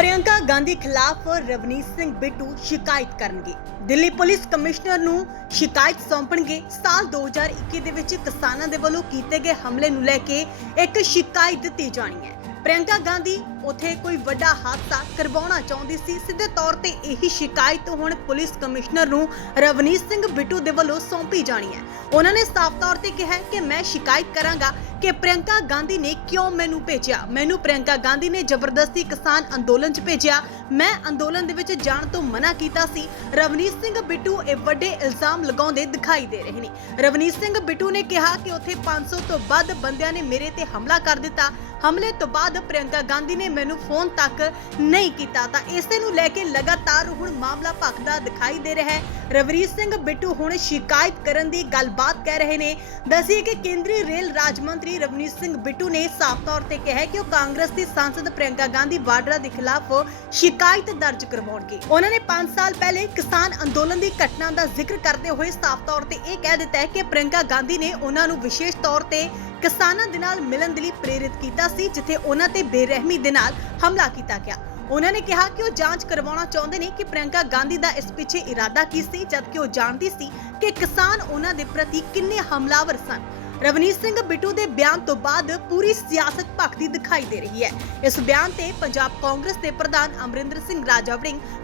ਪ੍ਰਿਯੰਕਾ ਗਾਂਧੀ ਖਿਲਾਫ ਰਵਨੀਤ ਸਿੰਘ ਬਿੱਟੂ ਸ਼ਿਕਾਇਤ ਕਰਨਗੇ। ਦਿੱਲੀ ਪੁਲਿਸ ਕਮਿਸ਼ਨਰ ਨੂੰ ਸ਼ਿਕਾਇਤ ਸੌਂਪਣਗੇ। ਸਾਲ 2021 ਦੇ ਵਿੱਚ ਕਿਸਾਨਾਂ ਦੇ ਵੱਲੋਂ ਕੀਤੇ ਗਏ ਹਮਲੇ ਨੂੰ ਲੈ ਕੇ ਇੱਕ ਸ਼ਿਕਾਇਤ ਦਿੱਤੀ ਜਾਣੀ ਹੈ। ਪ੍ਰਿਯੰਕਾ ਗਾਂਧੀ ਉਥੇ ਕੋਈ ਵੱਡਾ ਹਾਦਸਾ ਕਰਵਾਉਣਾ ਚਾਹੁੰਦੀ ਸੀ। ਸਿੱਧੇ ਤੌਰ ਤੇ ਇਹੀ ਸ਼ਿਕਾਇਤ ਹੁਣ ਪੁਲਿਸ ਕਮਿਸ਼ਨਰ ਨੂੰ ਰਵਨੀਤ ਸਿੰਘ ਬਿੱਟੂ ਦੇ ਵੱਲੋਂ ਸੌਂਪੀ ਜਾਣੀ ਹੈ। ਉਹਨਾਂ ਨੇ ਸਾਫ਼ ਤੌਰ ਤੇ ਕਿਹਾ ਕਿ ਮੈਂ ਸ਼ਿਕਾਇਤ ਕਰਾਂਗਾ ਕਿ ਪ੍ਰਿਯੰਕਾ ਗਾਂਧੀ ਨੇ ਕਿਉਂ ਮੈਨੂੰ ਭੇਜਿਆ। ਮੈਨੂੰ ਪ੍ਰਿਯੰਕਾ ਗਾਂਧੀ ਨੇ ਜ਼ਬਰਦਸਤੀ ਕਿਸਾਨ ਅੰਦੋਲਨ 'ਚ ਭੇਜਿਆ। ਮੈਂ ਅੰਦੋਲਨ ਦੇ ਵਿੱਚ ਜਾਣ ਤੋਂ ਮਨਾ ਕੀਤਾ ਸੀ। ਰਵਨੀਤ ਸਿੰਘ ਬਿੱਟੂ ਇਹ ਵੱਡੇ ਇਲਜ਼ਾਮ ਲਗਾਉਂਦੇ ਦਿਖਾਈ ਦੇ ਰਹੇ ਨੇ। ਰਵਨੀਤ ਸਿੰਘ ਬਿੱਟੂ ਨੇ ਕਿਹਾ ਕਿ ਉੱਥੇ 500 ਤੋਂ ਵੱਧ ਬੰਦਿਆਂ ਨੇ ਮੇਰੇ ਤੇ ਹਮਲਾ ਕਰ ਦਿੱਤਾ। ਹਮਲੇ ਤੋਂ ਬਾਅਦ ਪ੍ਰਿਯੰਕਾ ਗਾਂਧੀ ਨੇ ਮੈਨੂੰ ਫੋਨ ਤੱਕ ਨਹੀਂ ਕੀਤਾ, ਤਾਂ ਇਸੇ ਨੂੰ ਲੈ ਕੇ ਲਗਾਤਾਰ ਹੁਣ ਮਾਮਲਾ ਭਖਦਾ ਦਿਖਾਈ ਦੇ ਰਿਹਾ ਹੈ। ਰਵਨੀਤ ਸਿੰਘ ਬਿੱਟੂ ਹੁਣ ਸ਼ਿਕਾਇਤ ਕਰਨ ਦੀ ਗੱਲਬਾਤ ਕਹਿ ਰਹੇ ਨੇ। ਦੱਸਿਏ ਕਿ ਕੇਂਦਰੀ ਰੇਲ ਰਾਜ ਮੰਤਰੀ ਰਵਨੀਤ ਸਿੰਘ ਬਿੱਟੂ ਨੇ ਸਾਫ਼ ਤੌਰ ਤੇ ਕਿਹਾ ਕਿ ਉਹ ਕਾਂਗਰਸ ਦੀ ਸਾਂਸਦ ਪ੍ਰਿਯੰਕਾ ਗਾਂਧੀ ਵਾਡਰਾ ਦੇ ਖਿਲਾਫ ਸ਼ਿਕਾਇਤ ਦਰਜ ਕਰਵਾਉਣਗੇ। ਉਹਨਾਂ ਨੇ 5 ਸਾਲ ਪਹਿਲੇ ਕਿਸਾਨ ਅੰਦੋਲਨ ਦੀ ਘਟਨਾ ਦਾ ਜ਼ਿਕਰ ਕਰਦੇ ਹੋਏ ਸਾਫ਼ ਤੌਰ ਤੇ ਇਹ ਕਹਿ ਦਿੱਤਾ ਹੈ ਕਿ ਪ੍ਰਿਯੰਕਾ ਗਾਂਧੀ ਨੇ ਉਹਨਾਂ ਨੂੰ ਵਿਸ਼ੇਸ਼ ਤੌਰ ਤੇ ਕਿਸਾਨਾਂ ਦੇ ਨਾਲ ਮਿਲਣ ਦੇ ਲਈ ਪ੍ਰੇਰਿਤ ਕੀਤਾ ਸੀ, ਜਿੱਥੇ ਉਹਨਾਂ ਤੇ ਬੇਰਹਿਮੀ ਦੇ ਨਾਲ ਹਮਲਾ ਕੀਤਾ ਗਿਆ। ਉਹਨਾਂ ਨੇ ਕਿਹਾ ਕਿ ਉਹ ਜਾਂਚ ਕਰਵਾਉਣਾ ਚਾਹੁੰਦੇ ਨੇ ਕਿ ਪ੍ਰਿਯੰਕਾ ਗਾਂਧੀ ਦਾ ਇਸ ਪਿੱਛੇ ਇਰਾਦਾ ਕੀ ਸੀ, ਜਦਕਿ ਉਹ ਜਾਣਦੀ ਸੀ ਕਿ ਕਿਸਾਨ ਉਹਨਾਂ ਦੇ ਪ੍ਰਤੀ ਕਿੰਨੇ ਹਮਲਾਵਰ ਸਨ। ਰਵਨੀਤ ਸਿੰਘ ਬਿੱਟੂ ਦੇ ਬਿਆਨ ਤੋਂ ਬਾਅਦ ਪੂਰੀ ਸਿਆਸਤ ਭਖਦੀ ਦਿਖਾਈ ਦੇ ਰਹੀ ਹੈ। ਇਸ ਬਿਆਨ ਤੇ ਪੰਜਾਬ ਕਾਂਗਰਸ ਦੇ ਪ੍ਰਧਾਨ ਅਮਰਿੰਦਰ ਸਿੰਘ ਰਾਜਾ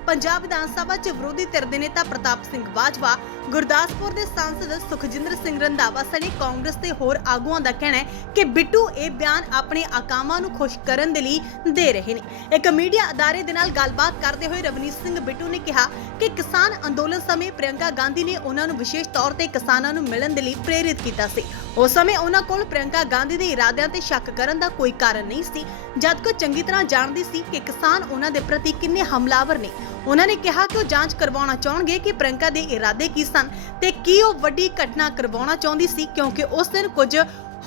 ਪੰਜਾਬ ਵਿਧਾਨ ਸਭਾ 'ਚ ਵਿਰੋਧੀ ਧਿਰ ਦੇ ਨੇਤਾ ਪ੍ਰਤਾਪ ਸਿੰਘ ਬਾਜਵਾ, ਗੁਰਦਾਸਪੁਰ ਦੇ ਸਾਂਸਦ ਸੁਖਜਿੰਦਰ ਸਿੰਘ ਰੰਧਾਵਾ ਸਣੇ ਕਾਂਗਰਸ ਦੇ ਹੋਰ ਆਗੂਆਂ ਦਾ ਕਹਿਣਾ ਹੈ ਕਿ ਬਿੱਟੂ ਇਹ ਬਿਆਨ ਆਪਣੇ ਆਕਾਮਾਂ ਨੂੰ ਖੁਸ਼ ਕਰਨ ਦੇ ਲਈ ਦੇ ਰਹੇ ਨੇ। ਇੱਕ ਮੀਡੀਆ ਅਦਾਰੇ ਦੇ ਨਾਲ ਗੱਲਬਾਤ ਕਰਦੇ ਹੋਏ ਰਵਨੀਤ ਸਿੰਘ ਬਿੱਟੂ ਨੇ ਕਿਹਾ ਕਿ ਕਿਸਾਨ ਅੰਦੋਲਨ ਸਮੇਂ ਪ੍ਰਿਯੰਕਾ ਗਾਂਧੀ ਨੇ ਉਹਨਾਂ ਨੂੰ ਵਿਸ਼ੇਸ਼ ਤੌਰ ਤੇ ਕਿਸਾਨਾਂ ਨੂੰ ਮਿਲਣ ਦੇ ਲਈ ਪ੍ਰੇਰਿਤ ਕੀਤਾ ਸੀ। ਉਸ ਸਮੇਂ ਉਹਨਾਂ ਕੋਲ ਪ੍ਰਿਯੰਕਾ ਗਾਂਧੀ ਦੇ ਇਰਾਦਿਆਂ ਤੇ ਸ਼ੱਕ ਕਰਨ ਦਾ ਕੋਈ ਕਾਰਨ ਨਹੀਂ ਸੀ ਜਦਕਿ ਉਹ ਚੰਗੀ ਤਰ੍ਹਾਂ ਜਾਣਦੀ ਸੀ ਕਿ ਕਿਸਾਨ ਉਹਨਾਂ ਦੇ ਪ੍ਰਤੀ ਕਿੰਨੇ ਹਮਲਾਵਰ ਨੇ। ਉਹਨਾਂ ਨੇ ਕਿਹਾ ਕਿ ਉਹ ਜਾਂਚ ਕਰਵਾਉਣਾ ਚਾਹਣਗੇ ਕਿ ਪ੍ਰਿਯੰਕਾ ਦੇ ਇਰਾਦੇ ਕੀ ਸਨ ਤੇ ਕੀ ਉਹ ਵੱਡੀ ਘਟਨਾ ਕਰਵਾਉਣਾ ਚਾਹੁੰਦੀ ਸੀ, ਕਿਉਂਕਿ ਉਸ ਦਿਨ ਕੁਝ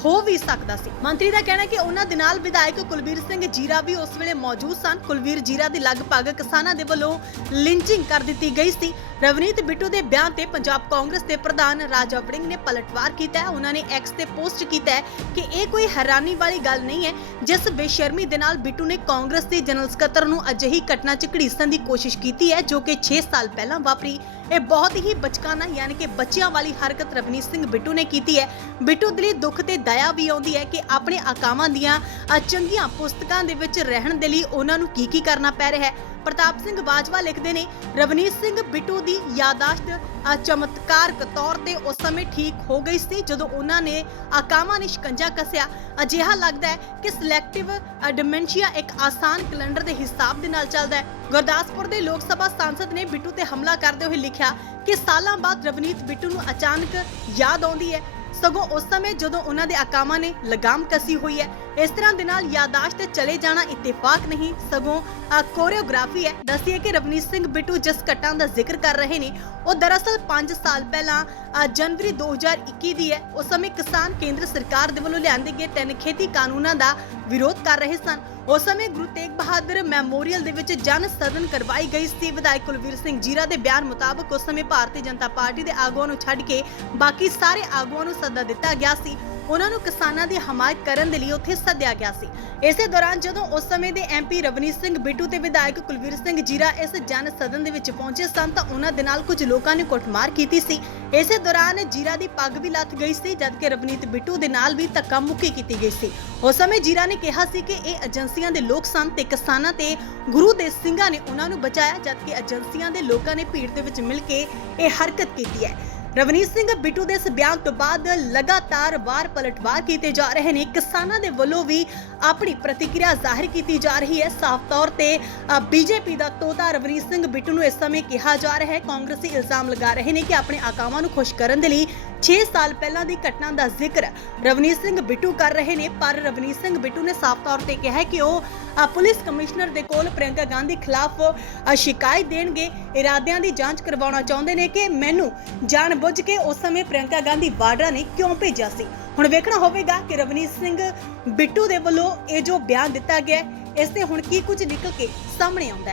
ਹੋ ਵੀ ਸਕਦਾ ਸੀ। ਮੰਤਰੀ ਦਾ ਕਹਿਣਾ ਹੈ ਕਿ ਉਹਨਾਂ ਦੇ ਨਾਲ ਵਿਧਾਇਕ ਕੁਲਵੀਰ ਸਿੰਘ ਜੀਰਾ ਵੀ ਉਸ ਵੇਲੇ ਮੌਜੂਦ ਸਨ। ਕੁਲਵੀਰ ਜੀਰਾ ਦੀ ਲਗਭਗ ਕਿਸਾਨਾਂ ਦੇ ਵੱਲੋਂ ਲਿੰਚਿੰਗ ਕਰ ਦਿੱਤੀ ਗਈ ਸੀ। ਰਵਨੀਤ ਬਿੱਟੂ ਦੇ ਬਿਆਨ ਤੇ ਪੰਜਾਬ ਕਾਂਗਰਸ ਦੇ ਪ੍ਰਧਾਨ ਰਾਜਾ ਵੜਿੰਗ ਨੇ ਪਲਟਵਾਰ ਕੀਤਾ ਹੈ। ਉਹਨਾਂ ਨੇ ਐਕਸ ਤੇ ਪੋਸਟ ਕੀਤਾ ਹੈ ਕਿ ਇਹ ਕੋਈ ਹੈਰਾਨੀ ਵਾਲੀ ਗੱਲ ਨਹੀਂ ਹੈ, ਜਿਸ ਬੇਸ਼ਰਮੀ ਦੇ ਨਾਲ ਬਿੱਟੂ ਨੇ ਕਾਂਗਰਸ ਦੇ ਜਨਰਲ ਸਕੱਤਰ ਨੂੰ ਅਜਿਹੀ ਘਟਨਾ 'ਚ ਘੜੀਸਣ ਦੀ ਕੋਸ਼ਿਸ਼ ਕੀਤੀ ਹੈ, ਜੋ ਕਿ 6 ਸਾਲ ਪਹਿਲਾਂ ਵਾਪਰੀ। ਇਹ ਬਹੁਤ ਹੀ ਬਚਕਾਨਾ ਯਾਨੀ ਕਿ ਬੱਚਿਆਂ ਵਾਲੀ ਹਰਕਤ ਰਵਨੀਤ ਸਿੰਘ ਬਿੱਟੂ ਨੇ ਕੀਤੀ ਹੈ। ਬਿੱਟੂ ਦੇ ਲਈ ਦੁੱਖ ਤੇ ਦਇਆ ਵੀ ਆਉਂਦੀ ਹੈ ਕਿ ਆਪਣੇ ਆਕਾਵਾਂ ਦੀਆਂ ਚੰਗੀਆਂ ਪੁਸਤਕਾਂ ਦੇ ਵਿੱਚ ਰਹਿਣ ਦੇ ਲਈ ਉਹਨਾਂ ਨੂੰ ਕੀ ਕੀ ਕਰਨਾ ਪੈ ਰਿਹਾ ਹੈ। ਪ੍ਰਤਾਪ ਸਿੰਘ ਬਾਜਵਾ ਲਿਖਦੇ ਨੇ, ਰਵਨੀਤ ਸਿੰਘ ਬਿੱਟੂ ਦੀ ਯਾਦਾਸ਼ਤ ਚਮਤਕਾਰਕ ਤੌਰ ਤੇ ਉਸ ਸਮੇਂ ਠੀਕ ਹੋ ਗਈ ਸੀ ਜਦੋਂ ਉਹਨਾਂ ਨੇ ਆਕਾਵਾਂ ਨੇ ਸ਼ਿਕੰਜਾ ਕੱਸਿਆ। ਅਜਿਹਾ ਲੱਗਦਾ ਹੈ ਕਿ ਸਿਲੈਕਟਿਵ ਡਿਮੈਂਸ਼ੀਆ ਇੱਕ ਆਸਾਨ ਕੈਲੰਡਰ ਦੇ ਹਿਸਾਬ ਦੇ ਨਾਲ ਚੱਲਦਾ ਹੈ। ਗੁਰਦਾਸਪੁਰ ਦੇ ਲੋਕ ਸਭਾ ਸਾਂਸਦ ਨੇ ਬਿੱਟੂ ਤੇ ਹਮਲਾ ਕਰਦੇ ਹੋਏ ਲਿਖਿਆ ਕਿ ਸਾਲਾਂ ਬਾਅਦ ਰਵਨੀਤ ਬਿੱਟੂ ਨੂੰ ਅਚਾਨਕ ਯਾਦ ਆਉਂਦੀ ਹੈ। ਸਗੋਂ ਉਸ ਸਮੇਂ ਜਦੋਂ ਉਹਨਾਂ ਦੇ ਆਕਾਵਾਂ ਨੇ ਲਗਾਮ ਕਸੀ ਹੋਈ ਹੈ ਇਸ ਤਰ੍ਹਾਂ ਦੇ ਨਾਲ ਯਾਦਾਸ਼ਤ ਤੇ ਚਲੇ ਜਾਣਾ ਇਤਫਾਕ ਨਹੀਂ। ਸਗੋਂ ਕੋਰੀਓਗ੍ਰਾਫੀ ਹੈ। ਦੱਸਿਏ ਕਿ ਰਵਨੀਤ ਸਿੰਘ ਬਿੱਟੂ ਜਿਸ ਘਟਨਾ ਦਾ ਜ਼ਿਕਰ ਕਰ ਰਹੇ ਨੇ, ਉਹ ਦਰਅਸਲ 5 ਸਾਲ ਪਹਿਲਾਂ ਜਨਵਰੀ 2021 ਦੀ ਹੈ। ਉਸ ਸਮੇਂ ਕਿਸਾਨ ਕੇਂਦਰ ਸਰਕਾਰ ਦੇ ਵੱਲੋਂ ਲਿਆਂਦੇ ਗਏ ਤਿੰਨ ਖੇਤੀ ਕਾਨੂੰਨਾਂ ਦਾ ਵਿਰੋਧ ਕਰ ਰਹੇ ਸਨ। ਉਸ ਸਮੇਂ ਗੁਰੂ ਤੇਗ ਬਹਾਦਰ ਮੈਮੋਰੀਅਲ ਦੇ ਵਿੱਚ ਜਨ ਸਦਨ ਕਰਵਾਈ ਗਈ ਸੀ। ਵਿਧਾਇਕ ਕੁਲਵੀਰ ਸਿੰਘ ਜੀਰਾ ਦੇ ਬਿਆਨ ਮੁਤਾਬਕ ਉਸ ਸਮੇਂ ਭਾਰਤੀ ਜਨਤਾ ਪਾਰਟੀ ਦੇ ਆਗੂਆਂ ਨੂੰ ਛੱਡ ਕੇ ਬਾਕੀ ਸਾਰੇ ਆਗੂਆਂ ਨੂੰ ਸੱਦਾ ਦਿੱਤਾ ਗਿਆ ਸੀ। ਉਹਨਾਂ ਨੂੰ ਕਿਸਾਨਾਂ ਦੀ ਹਮਾਇਤ ਕਰਨ ਦੇ ਲਈ ਉੱਥੇ ਸੱਦਿਆ ਗਿਆ ਸੀ। ਇਸੇ ਦੌਰਾਨ ਜਦੋਂ ਉਸ ਸਮੇਂ ਦੇ ਐਮਪੀ ਰਵਨੀਤ ਸਿੰਘ ਬਿੱਟੂ ਤੇ ਵਿਧਾਇਕ ਕੁਲਵੀਰ ਸਿੰਘ ਜੀਰਾ ਇਸ ਜਨ ਸਦਨ ਦੇ ਵਿੱਚ ਪਹੁੰਚੇ ਸਨ ਤਾਂ ਉਹਨਾਂ ਦੇ ਨਾਲ ਕੁਝ ਲੋਕਾਂ ਨੇ ਕੁੱਟਮਾਰ ਕੀਤੀ ਸੀ। ਇਸੇ ਦੌਰਾਨ ਜੀਰਾ ਦੀ ਪੱਗ ਵੀ ਲੱਥ ਗਈ ਸੀ, ਜਦਕਿ ਰਵਨੀਤ ਬਿੱਟੂ ਦੇ ਨਾਲ ਵੀ ਧੱਕਾ ਮੁੱਕੀ ਕੀਤੀ ਗਈ ਸੀ। ਉਸ ਸਮੇਂ ਜੀਰਾ ਨੇ ਕਿਹਾ ਸੀ ਕਿ ਇਹ ਏਜੰਸੀਆਂ ਦੇ ਲੋਕ ਸਨ ਤੇ ਕਿਸਾਨਾਂ ਤੇ ਗੁਰੂ ਦੇ ਸਿੰਘਾਂ ਨੇ ਉਹਨਾਂ ਨੂੰ ਬਚਾਇਆ, ਜਦਕਿ ਏਜੰਸੀਆਂ ਦੇ ਲੋਕਾਂ ਨੇ ਭੀੜ ਦੇ ਵਿੱਚ ਮਿਲ ਕੇ ਇਹ ਹਰਕਤ ਕੀਤੀ ਹੈ। ਰਵਨੀਤ ਸਿੰਘ ਬਿੱਟੂ ਦੇ ਇਸ ਬਿਆਨ ਤੋਂ ਬਾਅਦ ਲਗਾਤਾਰ ਵਾਰ ਪਲਟਵਾਰ ਕੀਤੇ ਜਾ ਰਹੇ ਨੇ। ਕਿਸਾਨਾਂ ਦੇ ਵੱਲੋਂ ਵੀ ਆਪਣੀ ਪ੍ਰਤੀਕਿਰਿਆ ਜ਼ਾਹਿਰ ਕੀਤੀ ਜਾ ਰਹੀ ਹੈ। ਸਾਫ਼ ਤੌਰ ਤੇ ਬੀਜੇਪੀ ਦਾ ਤੋਤਾ ਰਵਨੀਤ ਸਿੰਘ ਬਿੱਟੂ ਨੂੰ ਇਸ ਸਮੇਂ ਕਿਹਾ ਜਾ ਰਿਹਾ ਹੈ। ਕਾਂਗਰਸੀ ਇਲਜ਼ਾਮ ਲਗਾ ਰਹੇ ਨੇ ਕਿ ਆਪਣੇ ਆਕਾਵਾਂ ਨੂੰ ਖੁਸ਼ ਕਰਨ ਦੇ ਲਈ 6 ਸਾਲ ਪਹਿਲਾਂ ਦੀ ਘਟਨਾ ਦਾ ਜ਼ਿਕਰ ਰਵਨੀਤ ਸਿੰਘ ਬਿੱਟੂ ਕਰ ਰਹੇ ਨੇ। ਪਰ ਰਵਨੀਤ ਸਿੰਘ ਬਿੱਟੂ ਨੇ ਸਾਫ਼ ਤੌਰ ਤੇ ਕਿਹਾ ਹੈ ਕਿ ਉਹ ਪੁਲਿਸ ਕਮਿਸ਼ਨਰ ਦੇ ਕੋਲ ਪ੍ਰਿਯੰਕਾ ਗਾਂਧੀ ਖਿਲਾਫ ਸ਼ਿਕਾਇਤ ਦੇਣਗੇ। ਇਰਾਦਿਆਂ ਦੀ ਜਾਂਚ ਕਰਵਾਉਣਾ ਚਾਹੁੰਦੇ ਨੇ ਕਿ ਮੈਨੂੰ ਜਾਣਬੁੱਝ ਕੇ ਉਸ ਸਮੇਂ ਪ੍ਰਿਯੰਕਾ ਗਾਂਧੀ ਵਾਡਰਾ ਨੇ ਕਿਉਂ ਭੇਜਿਆ ਸੀ? ਹੁਣ ਵੇਖਣਾ ਹੋਵੇਗਾ ਕਿ ਰਵਨੀਤ ਸਿੰਘ ਬਿੱਟੂ ਦੇ ਵੱਲੋਂ ਇਹ ਜੋ ਬਿਆਨ ਦਿੱਤਾ ਗਿਆ, ਇਸ ਤੇ ਹੁਣ ਕੀ ਕੁਝ ਨਿਕਲ ਕੇ ਸਾਹਮਣੇ ਆਉਂਦਾ ਹੈ।